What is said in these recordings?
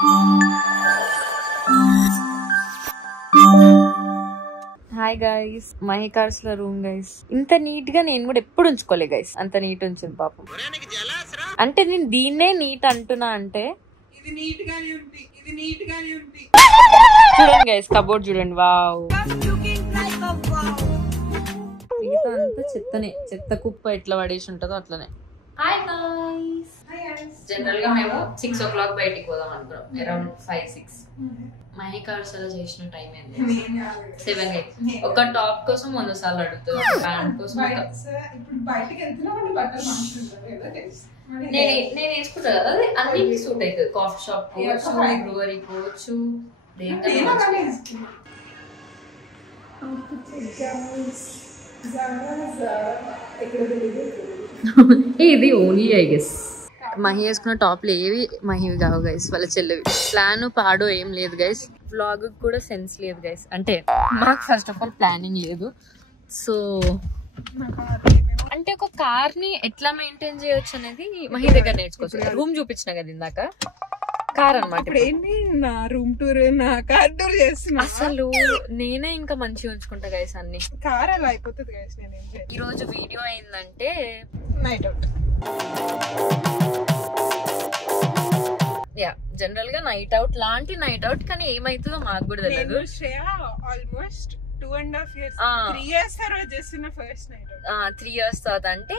Hi guys, Mahi cars లో room guys. ఇంత neat గా నేను కూడా ఎప్పుడు ఉంచుకోలే గైస్. అంత నీట్ ఉంచింది పాపం. అంటే నేను దీన్నే నీట్ అంటున్నా అంటే చూడండి గైస్, కబోర్డ్ చూడండి. వావ్, మిగతా అంతా చెత్తనే, చెత్త కుప్ప ఎట్లా పడేసి ఉంటుందో అట్లనే. హాయ్ గైస్, జనరల్ గా మేము 6 o'clock బయటికి పోదాం అనుకున్నాం. అరౌండ్ 5-6. మహి కార్స్ అలా చేసిన టైం ఏంది 7-8. ఒక టాప్ కోసం 100 సార్లు అడుగుతుంది, ప్యాంట్ కోసం. నేను వేసుకుంటా కదా, అది అన్నిటికీ సూట్ అవుతుంది. కాఫీ షాప్ పోవచ్చు, బ్రూవరీ పోవచ్చు, ఇది ఓన్లీ ఐ గెస్. మహి వేసుకున్న టాప్లు ఏవి మహివి కావు గైస్, వాళ్ళ చెల్లెవి. ప్లాన్ పాడో ఏం లేదు గైస్. వ్లాగ్ కూడా సెన్స్ లేదు గైస్. అంటే మాకు ఫస్ట్ ఆఫ్ ఆల్ ప్లానింగ్ లేదు. సో అంటే ఒక కార్ ని ఎట్లా మెయింటైన్ చేయొచ్చు అనేది మహి దగ్గర నేర్చుకోవచ్చు. రూమ్ చూపించిన కదా ఇందాక, కార్ అనమాట. రూమ్ టూర్, నా కార్ టూర్ చేస్తున్నా. అసలు నేనే ఇంకా మంచిగా ఉంచుకుంటా గైస్ అన్ని. కార్ అలా అయిపోతుంది గైస్. ఈ రోజు వీడియో అయిందంటే నైట్ అవుట్. యా, జనరల్ గా నైట్ అవుట్ లాంటి నైట్ అవుట్, కానీ ఏమైతుందో మాకు కూడా తెలియదు. ఆల్మోస్ట్ 2.5 years 3 years తర్వాత చేస్తున్న ఫస్ట్ నైట్ అవుట్. 3 years తర్వాత అంటే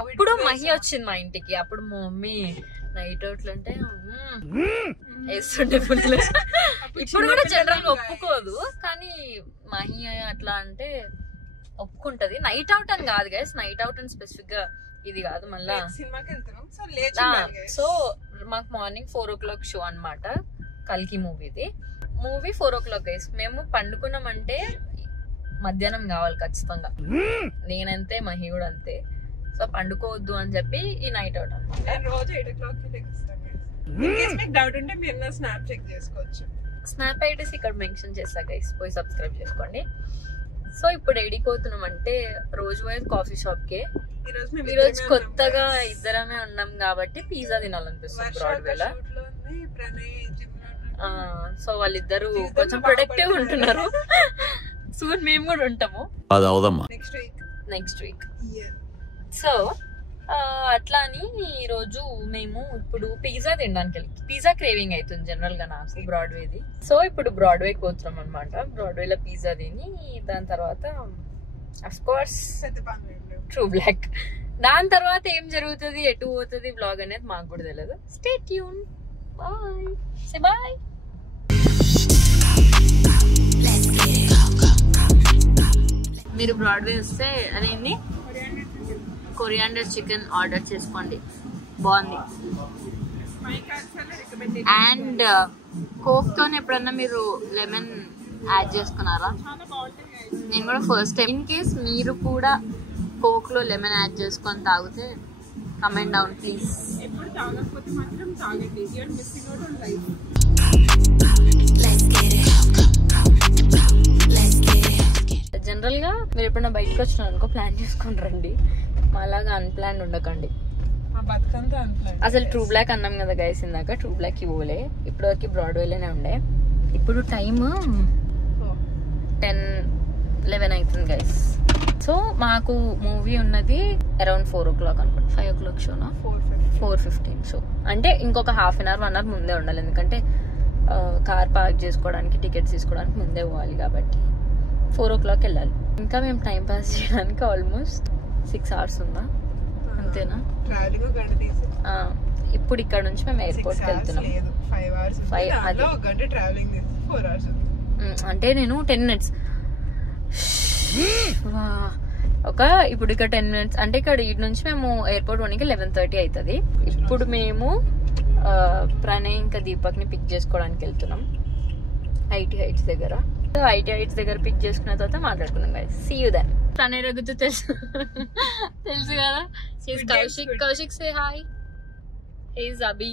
అప్పుడు మహి వచ్చింది మా ఇంటికి. అప్పుడు మా మమ్మీ నైట్ అవుట్లు అంటే వేస్తుండే ఫుల్. ఇప్పుడు కూడా జనరల్ గా ఒప్పుకోదు, కానీ మహి అట్లా అంటే ఒప్పుకుంటది. నైట్ అవుట్ అని కాదు గైస్, నైట్ అవుట్ అని స్పెసిఫిక్ గా ఇది కాదు. మళ్ళా సో మాకు మార్నింగ్ 4 o'clock షో అనమాట, కల్కి మూవీది. Movie 4 o'clock guys. మేము పండుకున్నామంటే మధ్యాహ్నం కావాలి ఖచ్చితంగా. నేనంతే, మహి కూడా అంతే. సో పండుకోవద్దు అని చెప్పి ఈ నైట్ అవుట్ అనమాట. రోజు 8 o'clock డౌట్ ఉంటే మీరు స్నాప్ చెక్ చేసుకోవచ్చు. స్నాప్ ఐడీస్ ఇక్కడ మెన్షన్ చేస్తా గైస్, పోయి సబ్స్క్రైబ్ చేసుకోండి. సో ఇప్పుడు ఎడిపోతున్నాం అంటే రోజు పోయేది కాఫీ షాప్ కే. ఈ రోజు కొత్తగా ఇద్దరమే ఉన్నాం కాబట్టి పిజ్జా తినాలనిపిస్తుంది బ్రాడ్వేలో. సో వాళ్ళిద్దరు కొంచెం ప్రొడక్టివ్ ఉంటున్నారు. సూన్ మేము కూడా ఉంటాము నెక్స్ట్ వీక్. సో అట్లా అని ఈరోజు మేము ఇప్పుడు పిజ్జా తినడానికి వెళ్ళి, పిజ్జా క్రేవింగ్ అవుతుంది జనరల్ గా నాకు బ్రాడ్వేది. సో ఇప్పుడు బ్రాడ్వేకి పోతున్నాం అనమాట. బ్రాడ్వేలో పిజ్జా తిని దాని తర్వాత అఫ్ కోర్స్ ట్రూ బ్లాక్. దాని తర్వాత ఏం జరుగుతుంది, ఎటు పోతుంది వ్లాగ్ అనేది మాకు కూడా తెలియదు. Stay tune. Bye, say bye. మీరు బ్రాడ్వే వస్తే అదేంటి కొరియాండర్ చికెన్ ఆర్డర్ చేసుకోండి, బాగుంది. అండ్ కోక్ తో ఎప్పుడన్నా మీరు లెమన్ యాడ్ చేసుకున్నారా? నేను కూడా ఫస్ట్ టైం. ఇన్ కేస్ మీరు కూడా కోక్ లో లెమన్ యాడ్ చేసుకొని తాగితే కమెంట్ డౌన్ ప్లీజ్. జనరల్ గా మీరు ఎప్పుడైనా బయటకు వచ్చినారు అనుకో, ప్లాన్ చేసుకొని రండి. అలాగా అన్ప్లాన్ ఉండకండి. అసలు ట్రూ బ్లాక్ అన్నాం కదా గైస్ ఇందాక, ట్రూ బ్లాక్ కి పోలే. ఇప్పుడు వరకు బ్రాడ్వేలోనే ఉండే. ఇప్పుడు టైమ్ 10-11 అవుతుంది గైస్. సో మాకు మూవీ ఉన్నది అరౌండ్ 4 o'clock అనుకోండి. 5 o'clock షోనా, 4:15 షో. అంటే ఇంకొక హాఫ్ అన్ అవర్ 1 hour ముందే ఉండాలి, ఎందుకంటే కార్ పార్క్ చేసుకోవడానికి టికెట్స్ తీసుకోవడానికి ముందే పోవాలి కాబట్టి 4 o'clock వెళ్ళాలి. ఇంకా మేము టైం పాస్ చేయడానికి ఆల్మోస్ట్ 6 hours ఉందా, అంతేనా? ఇప్పుడు ఇక్కడ నుంచి మేము ఎయిర్పోర్ట్ కి వెళ్తున్నాం. అంటే నేను 10 minutes ఇప్పుడు ఇక్కడ 10 minutes అంటే ఇక్కడ ఇటు నుంచి మేము ఎయిర్పోర్ట్ పోనీకి 11:30 అవుతుంది. ఇప్పుడు మేము ప్రణయ్ ఇంకా దీపక్ ని పిక్ చేసుకోవడానికి వెళ్తున్నాం ఐటీ హైట్స్ దగ్గర. ఐటీ హైట్స్ దగ్గర పిక్ చేసుకున్న తర్వాత మాట్లాడుకున్నాం guys. See you then. Pranay రఘుతో తెలుసు కదా. Kaushik say hi. He's Abhi.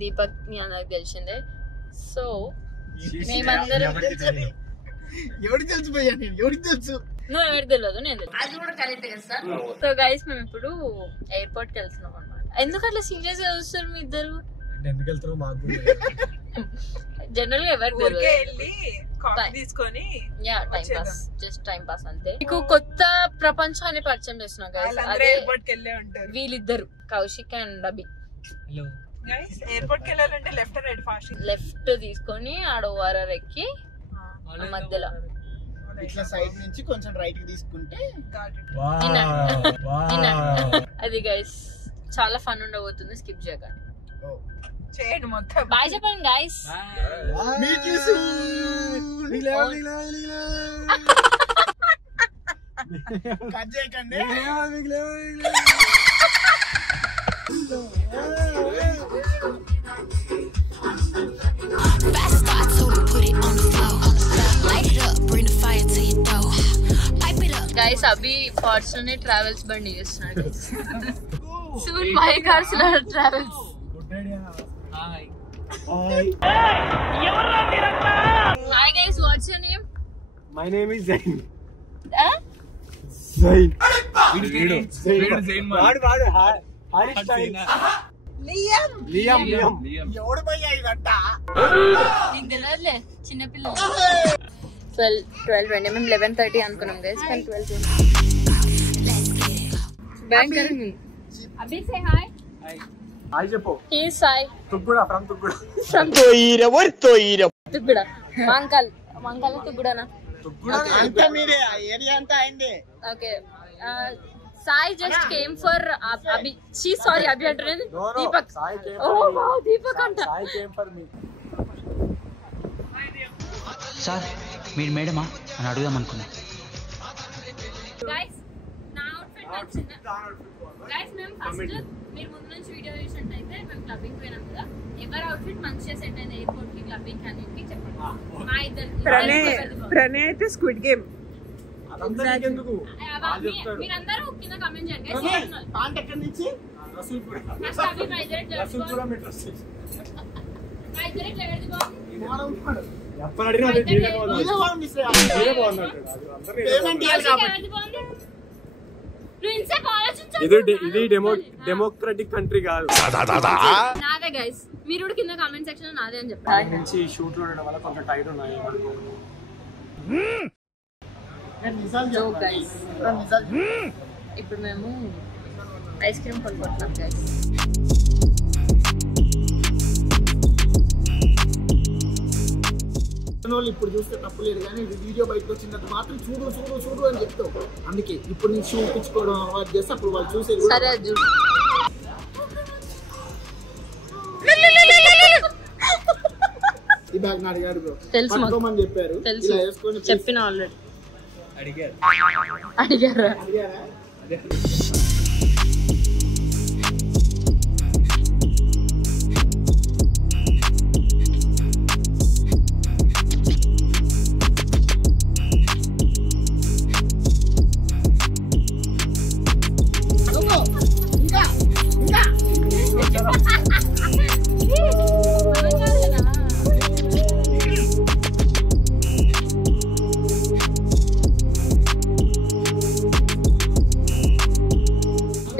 Deepak మీ అందరికి తెలిసిందే. సో మేమందరం ఎవరికి తెలుసు భయ్యా, నేను ఎవరికి తెలుసు, నువ్వు ఎవరికి తెలియదు, నేను తెలుసు. సో గైస్ మేము ఇప్పుడు ఎయిర్పోర్ట్ కి వెళ్తున్నాం అనమాట. ఎందుకు అట్లా సీరియస్ గా చూస్తారు మీ ఇద్దరు? ఎందుకు వెళ్తారో మాకు జనరల్ గా ఎవరు వెళ్ళి కాఫీ తీసుకొని time pass, just time pass అంతే. మీకు కొత్త ప్రపంచాన్ని పరిచయం చేస్తున్నా గైస్. అదే ఎయిర్పోర్ట్ కి వెళ్ళే ఉంటారు వీళ్ళిద్దరు, Kaushik and Abhi. Hello guys, airport కి వెళ్ళాలంటే లెఫ్ట్ రైట్ ఫాస్ట్ లెఫ్ట్ తీసుకొని ఆడ ఓఆర్ఆర్ ఎక్కి మధ్యలో ఇట్లా సైడ్ నుంచి కొంచెం రైట్ కి తీసుకుంటే అది గైస్ చాలా ఫన్ ఉండబోతుంది. స్కిప్ చేయకండి, చేయండి మొత్తం. బాయ్ చెప్పండి గైస్. కట్ చేయకండి. Fast start, so to put it on the floor. Light it up, bring the fire to your door. Pipe it up. Guys Abhi fortunate travels బండి చేస్తున్నాడు. Soon my cars travels. Hi guys, what's your name? My name is Zain. Zain. Liam. ఎవడు భయ్యా ఇదంతా? నీకు తెలియదులే, చిన్నపిల్ల. 12:20 మేము 11:30 అనుకున్నాం గైస్, కానీ 12:20. బ్యాంకర్ అభి సే హాయ్. హాయ్ చెప్పు. హి సాయ్. తుగ్గుడా ఫ్రమ్ తుగ్గుడా. ఫ్రమ్ తుగ్గుడా. మంకల్ తుగ్గుడానా? తుగ్గుడా అంతా మీరే, ఏరియా అంతా అయింది. Okay. Sai just came for Abhi. Sorry, Abhi అంటున్నాను. దీపక్. దీపక్ అంట. Sai came for me. Sir మీరు మేడమా అని అడుగుదాం అనుకున్నా. గైస్ నా అవుట్ఫిట్ నచ్చిందా? గైస్ మేము ఫస్ట్ మీరు ముందు నుంచి వీడియో చూసినట్టయితే మేము క్లబ్బింగ్ పోయినాం కదా. ఎవరి అవుట్ఫిట్ మంచిగా సెట్ అయింది ఎయిర్పోర్ట్ కి, క్లబ్బింగ్ కానీ చెప్పండి. మా ఇద్దరు ప్రణయ్ అయితే స్క్విడ్ గేమ్. మీరందరూ కింద కామెంట్ చేయండి. ఎక్కడి నుంచి? ఇది డెమోక్రటిక్ కంట్రీ కాదు. నాదే గైస్, మీరు కింద కామెంట్ సెక్షన్ నాదే అని చెప్పారు. నుంచి షూట్లు ఉండడం వల్ల కొంచెం టైట్ ఉన్నాయి. ఇప్పుడు మేము ఐస్ క్రీమ్ కొనుక్కుంటున్నాం గైస్. ఇప్పుడు చూస్తే తప్పులేదు, కానీ వీడియో బయటకు వచ్చిన మాత్రం చూడు అని చెప్తావు. అందుకే ఇప్పుడు నుంచి చూపించుకోవడం అలవాటు చేస్తే అప్పుడు వాళ్ళు చూసేది. సరే ఈ బ్యాగ్ నాడు గారు బ్రో తెలుసు చెప్పారు. తెలుసు, చెప్పిన ఆల్రెడీ. అడిగారా?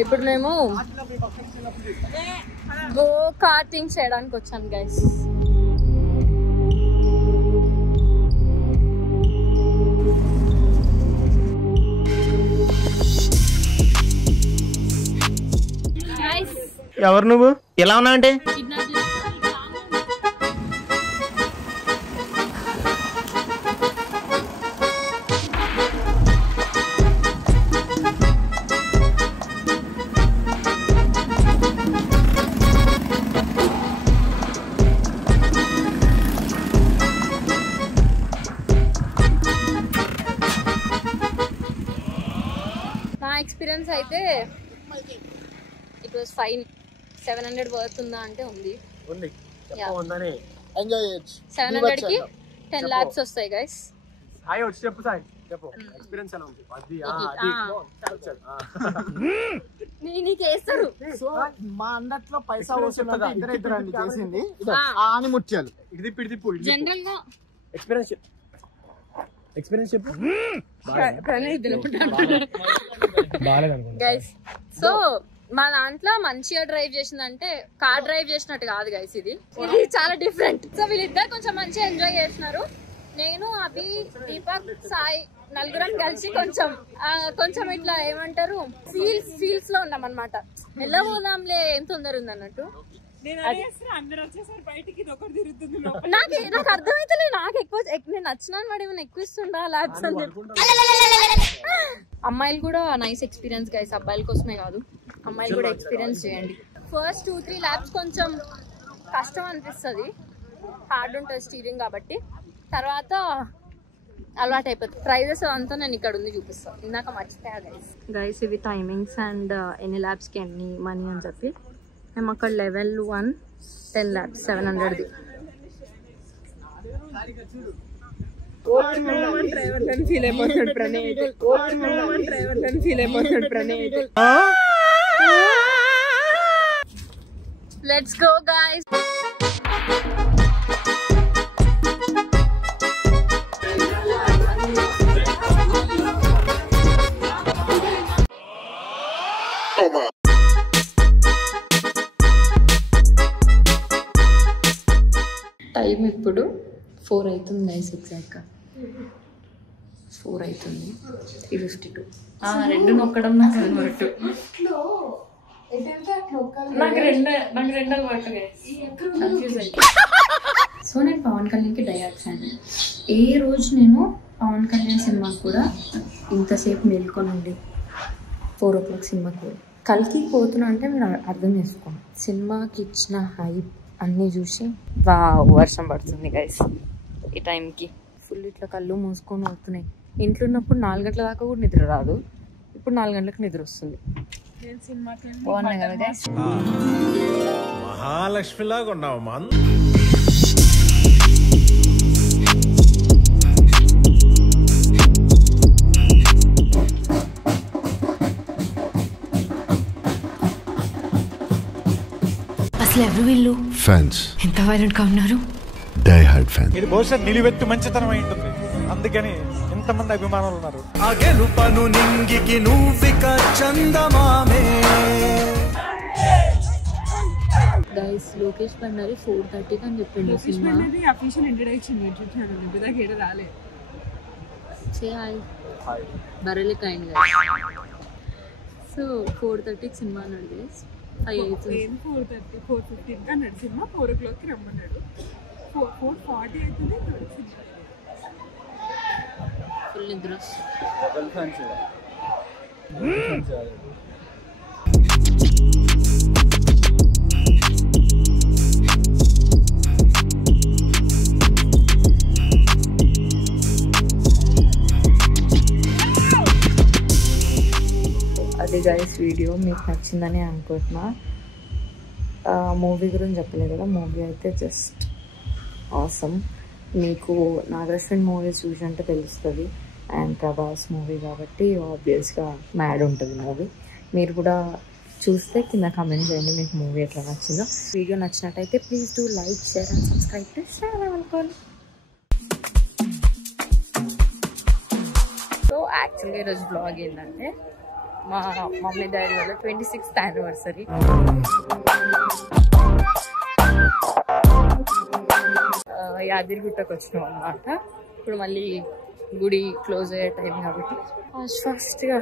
ఇప్పుడు మేము గో కార్టింగ్ చేయడానికి వచ్చాను గైస్. ఎవరు నువ్వు? ఎలా ఉన్నా అంటే ఎక్స్పీరియన్స్ అయితే ఇట్ వాస్ ఫైన్. 700 వర్త్ ఉందా అంటే ఉంది. ఎంజాయ్ చేయొచ్చు. 700 కి 10 lakhs వస్తాయి గైస్. హాయ్ వచ్చి చెప్పు సాయి, చెప్పు ఎక్స్పీరియన్స్ ఎలా ఉంది? నీ చేస్తారు. సో మా అందట్లో పైసా వస్తుందంటే ఇద్దరు అండి చేసింది అని ముత్యాలు. ఇది జనరల్ గా ఎక్స్పీరియన్స్ చెప్పు. గైస్ సో మా దాంట్లో మంచిగా డ్రైవ్ చేసిందంటే కార్ డ్రైవ్ చేసినట్టు కాదు గైస్, ఇది చాలా డిఫరెంట్. సో వీళ్ళిద్దరు కొంచెం మంచిగా ఎంజాయ్ చేస్తున్నారు. నేను అభి, దీపక్, సాయి నలుగురం కలిసి కొంచెం ఇట్లా ఏమంటారు ఫీల్స్ లో ఉన్నాం అనమాట. వెళ్ళబోదాంలే ఏం తొందర ఉంది అన్నట్టు. నాకు అర్థమైతే నాకు ఎక్కువ నేను నచ్చినాను వాడు ఏమైనా ఎక్కువ ఇస్తుండా ల్యాబ్స్ అని చెప్పి. అమ్మాయిలు కూడా నైస్ ఎక్స్పీరియన్స్ గైస్, అబ్బాయిల కోసమే కాదు, అమ్మాయిలు కూడా ఎక్స్పీరియన్స్ చేయండి. ఫస్ట్ 2-3 ల్యాబ్స్ కొంచెం కష్టం అనిపిస్తుంది, హార్డ్ ఉంటుంది స్టీరింగ్ కాబట్టి. తర్వాత అలవాటు అయిపోతుంది. ప్రైజెస్ అంతా నేను ఇక్కడ ఉంది చూపిస్తాను, ఇందాక మర్చిపోయా గైస్. ఇవి టైమింగ్స్ అండ్ ఎన్ని ల్యాబ్స్కి ఎన్ని మనీ అని చెప్పి. మేము అక్కడ లెవెల్ 1 10 ల్యాబ్స్ 700ది. Let's go guys. టైం ఇప్పుడు 4 అవుతుంది గైస్, ఎగ్జాక్ట్గా 4 అవుతుంది. 3:52. రెండు నొక్కడం నాకు అలవాటు. నాకు రెండు అలవాటు గైస్. సో నేను పవన్ కళ్యాణ్కి డయాట్ ఫ్యాన్. ఏ రోజు నేను పవన్ కళ్యాణ్ సినిమాకి కూడా ఇంతసేపు మేల్కొనండి 4 o'clock సినిమాకి పోయి కలికి పోతున్నా అంటే మీరు అర్థం చేసుకోండి. సినిమాకి ఇచ్చిన హైప్ అన్నీ చూసి వర్షం పడుతుంది గైస్. ఈ టైంకి ఫుల్ ఇట్లా కళ్ళు మూసుకొని అవుతున్నాయి. ఇంట్లో ఉన్నప్పుడు 4 గంటల దాకా కూడా నిద్ర రాదు, ఇప్పుడు 4 గంటలకు నిద్ర వస్తుంది. బాగున్నాయి కదా గైస్. మహాలక్ష్మిలాగా ఉన్నావు మా. అసలు ఎవరు వీళ్ళు? ఫ్యాన్స్. ఎంత వైలెంట్ గా ఉన్నారు? Die hard fan. ఇది బహుశా నిలువెత్తు మంచితనం అయి ఉంటుంది, అందుకని ఇంతమంది అభిమానులు ఉన్నారు. గైస్ లోకేష్ పండారి 4:30 అని చెప్పిండు సినిమా. బరలే కైండ్ గా. సో 4:30కి సినిమా అన్నాడు గైస్. 5 అవుతుంది. 4:30 అన్నాడు సినిమా. 4 o'clock రమ్మన్నాడు. 4:40 అవుతుంది. ఫుల్ నిద్ర. అది గైస్ వీడియో మీకు నచ్చిందని అనుకుంటున్నా. మూవీ గురించి చెప్పలేదు కదా, మూవీ అయితే జస్ట్ ఆసమ్. మీకు నాగరశ్విన్ మూవీస్ చూసినట్టు తెలుస్తుంది, అండ్ ప్రభాస్ మూవీ కాబట్టి ఆబ్వియస్గా మ్యాడ్ ఉంటుంది మూవీ. మీరు కూడా చూస్తే కింద కామెంట్ చేయండి మీకు మూవీ ఎట్లా నచ్చిందో. వీడియో నచ్చినట్టయితే please do like, share and subscribe to channel అనుకోండి. సో యాక్చువల్గా ఈరోజు బ్లాగ్ ఏంటంటే మా మమ్మీ డాడీ వాళ్ళ 26th anniversary. యాదగిరిగుట్టకు వచ్చినాం అన్నమాట. ఇప్పుడు మళ్ళీ గుడి క్లోజ్ అయ్యే టైం కాబట్టి ఫాస్ట్గా